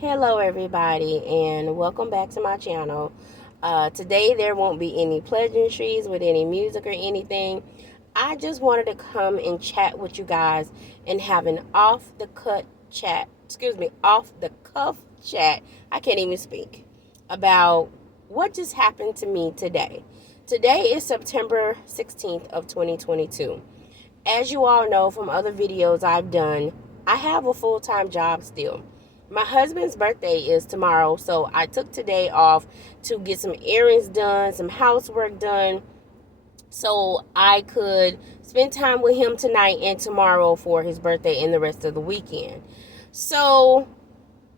Hello everybody and welcome back to my channel. Today there won't be any pleasantries with any music or anything. I just wanted to come and chat with you guys and have an off the cuff chat. I can't even speak about what just happened to me today. Today is September 16th of 2022. As you all know from other videos I've done, I have a full-time job still. My husband's birthday is tomorrow, so I took today off to get some errands done, some housework done, so I could spend time with him tonight and tomorrow for his birthday and the rest of the weekend. So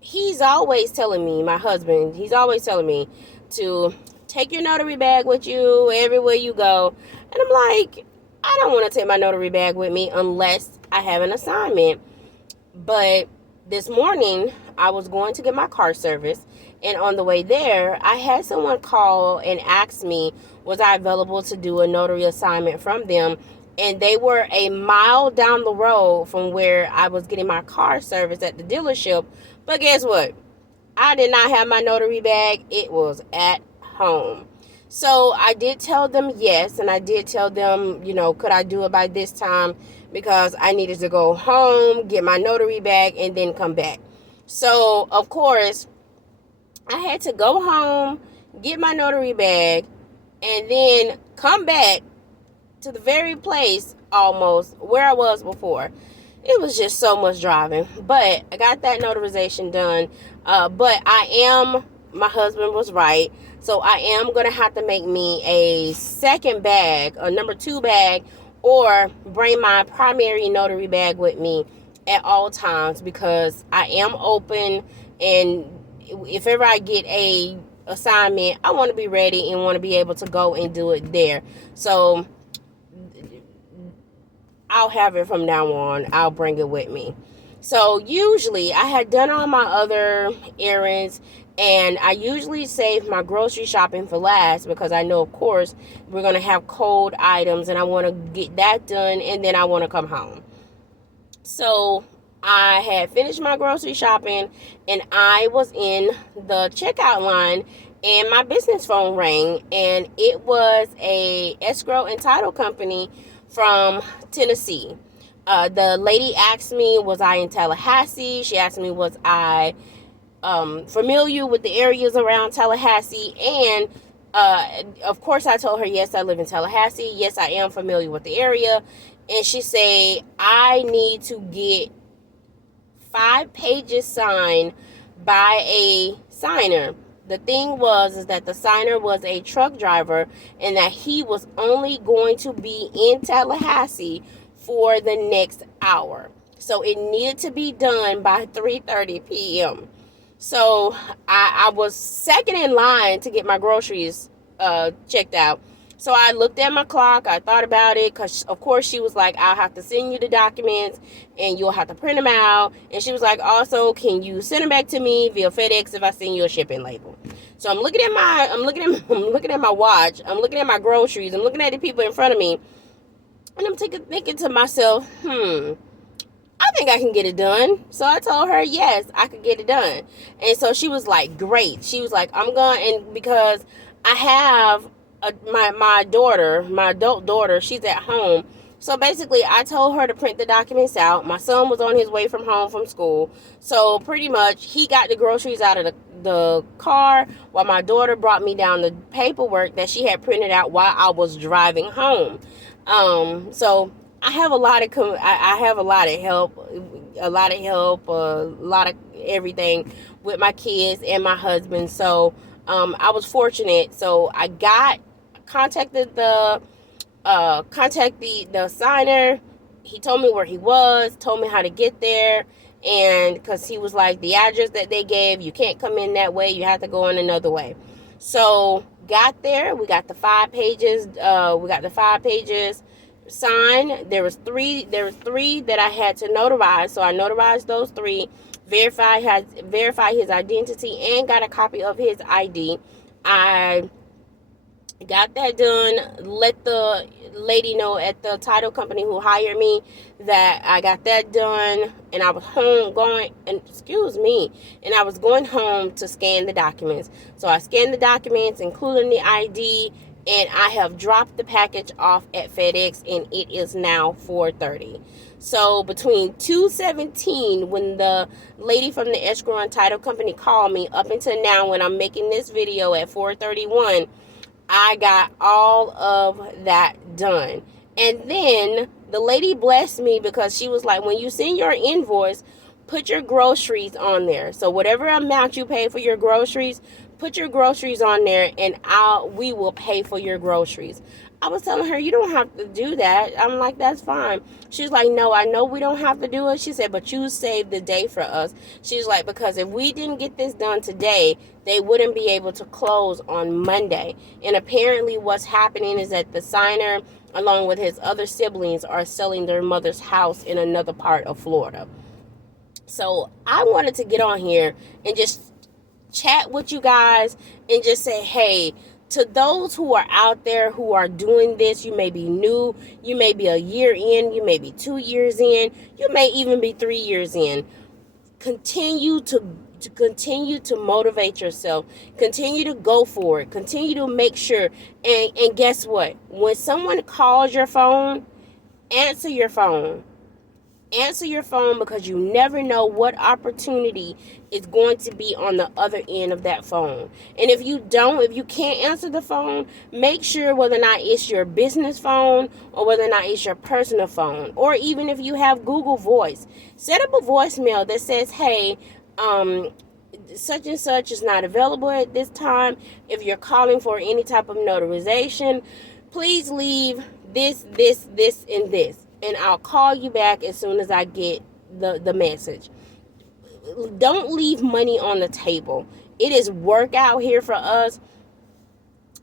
he's always telling me, my husband, he's always telling me to take your notary bag with you everywhere you go. And I'm like, I don't want to take my notary bag with me unless I have an assignment. But this morning, I was going to get my car service, and on the way there, I had someone call and ask me, was I available to do a notary assignment from them? And they were a mile down the road from where I was getting my car service at the dealership. But guess what? I did not have my notary bag. It was at home. So I did tell them yes, and I did tell them, could I do it by this time because I needed to go home, get my notary bag, and then come back. So, of course, I had to go home, get my notary bag, and then come back to the very place almost where I was before. It was just so much driving, but I got that notarization done. But my husband was right. So I am going to have to make me a second bag, a number 2 bag, or bring my primary notary bag with me at all times because I am open, and if ever I get a assignment, I want to be ready and want to be able to go and do it there. So I'll have it from now on. I'll bring it with me. So usually I had done all my other errands, and I usually save my grocery shopping for last because I know, of course, we're going to have cold items and I want to get that done, and then I want to come home. So I had finished my grocery shopping, and I was in the checkout line, and my business phone rang, and it was a escrow and title company from Tennessee. The lady asked me, was I in Tallahassee? She asked me, was I familiar with the areas around Tallahassee? And of course, I told her, yes, I live in Tallahassee. Yes, I am familiar with the area. And she said, I need to get 5 pages signed by a signer. The thing is that the signer was a truck driver, and that he was only going to be in Tallahassee for the next hour. So it needed to be done by 3:30 p.m. So I was second in line to get my groceries checked out. So I looked at my clock. I thought about it because, of course, she was like, I'll have to send you the documents and you'll have to print them out. And she was like, also, can you send them back to me via FedEx if I send you a shipping label? So I'm looking at my watch. I'm looking at my groceries. I'm looking at the people in front of me. And I'm thinking to myself, I think I can get it done. So I told her, yes, I could get it done. And so she was like, great. She was like, I'm going, and because I have my daughter, my adult daughter, she's at home. So basically, I told her to print the documents out. My son was on his way from home from school. So pretty much, he got the groceries out of the car while my daughter brought me down the paperwork that she had printed out while I was driving home. So I have a lot of I have a lot of help, a lot of everything with my kids and my husband. So I was fortunate. So I contacted the signer. He told me where he was, told me how to get there, and because he was like, the address that they gave, you can't come in that way, you have to go in another way. So got there, we got the 5 pages signed. There was three that I had to notarize, so I notarized those 3, verified his identity, and got a copy of his ID. I Got that done. Let the lady know at the title company who hired me that I got that done, and I was home going, and excuse me, and I was going home to scan the documents. So I scanned the documents, including the ID, and I have dropped the package off at FedEx, and it is now 4:30. So between 2:17, when the lady from the escrow and title company called me, up until now when I'm making this video at 4:31, I got all of that done. And then the lady blessed me because she was like, when you send your invoice, put your groceries on there. So whatever amount you pay for your groceries, put your groceries on there, and we will pay for your groceries. I was telling her, you don't have to do that. I'm like, that's fine. She's like, no, I know we don't have to do it. She said, but you saved the day for us. She's like, because if we didn't get this done today, they wouldn't be able to close on Monday. And apparently what's happening is that the signer, along with his other siblings, are selling their mother's house in another part of Florida. So I wanted to get on here and just chat with you guys and just say, hey, to those who are out there who are doing this, you may be new, you may be a year in, you may be 2 years in, you may even be 3 years in. Continue to motivate yourself. Continue to go for it. Continue to make sure. And guess what? When someone calls your phone, answer your phone. Answer your phone, because you never know what opportunity is going to be on the other end of that phone. And if you can't answer the phone, make sure whether or not it's your business phone or whether or not it's your personal phone, or even if you have Google Voice, set up a voicemail that says, hey, such and such is not available at this time. If you're calling for any type of notarization, please leave this, and this, and I'll call you back as soon as I get the message. Don't leave money on the table. It is work out here for us.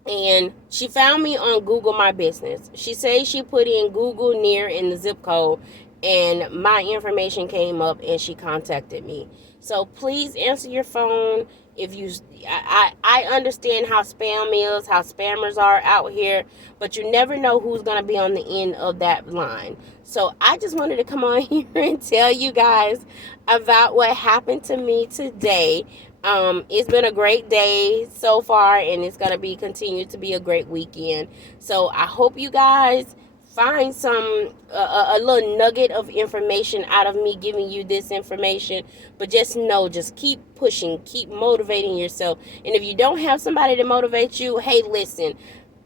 And she found me on Google My Business. She says she put in Google near in the zip code, and my information came up, and she contacted me. So please answer your phone. If you, I understand how spam is, how spammers are out here, but you never know who's going to be on the end of that line. So I just wanted to come on here and tell you guys about what happened to me today. It's been a great day so far, and it's going to be continue to be a great weekend. So I hope you guys find some a little nugget of information out of me giving you this information. But just know, just keep pushing, keep motivating yourself. And if you don't have somebody to motivate you, hey, listen,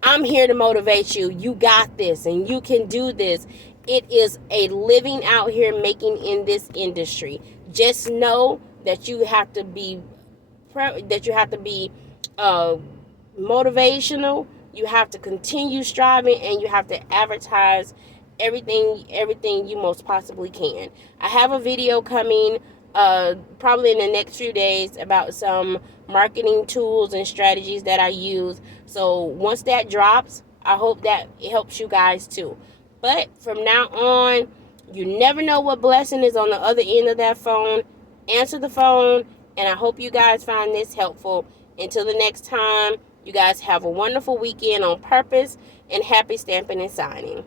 I'm here to motivate you. You got this, and you can do this. It is a living out here making in this industry. Just know that you have to be motivational. You have to continue striving, and you have to advertise everything you most possibly can. I have a video coming probably in the next few days about some marketing tools and strategies that I use. So once that drops, I hope that it helps you guys too. But from now on, you never know what blessing is on the other end of that phone. Answer the phone. And I hope you guys find this helpful. Until the next time, you guys have a wonderful weekend on purpose, and happy stamping and signing.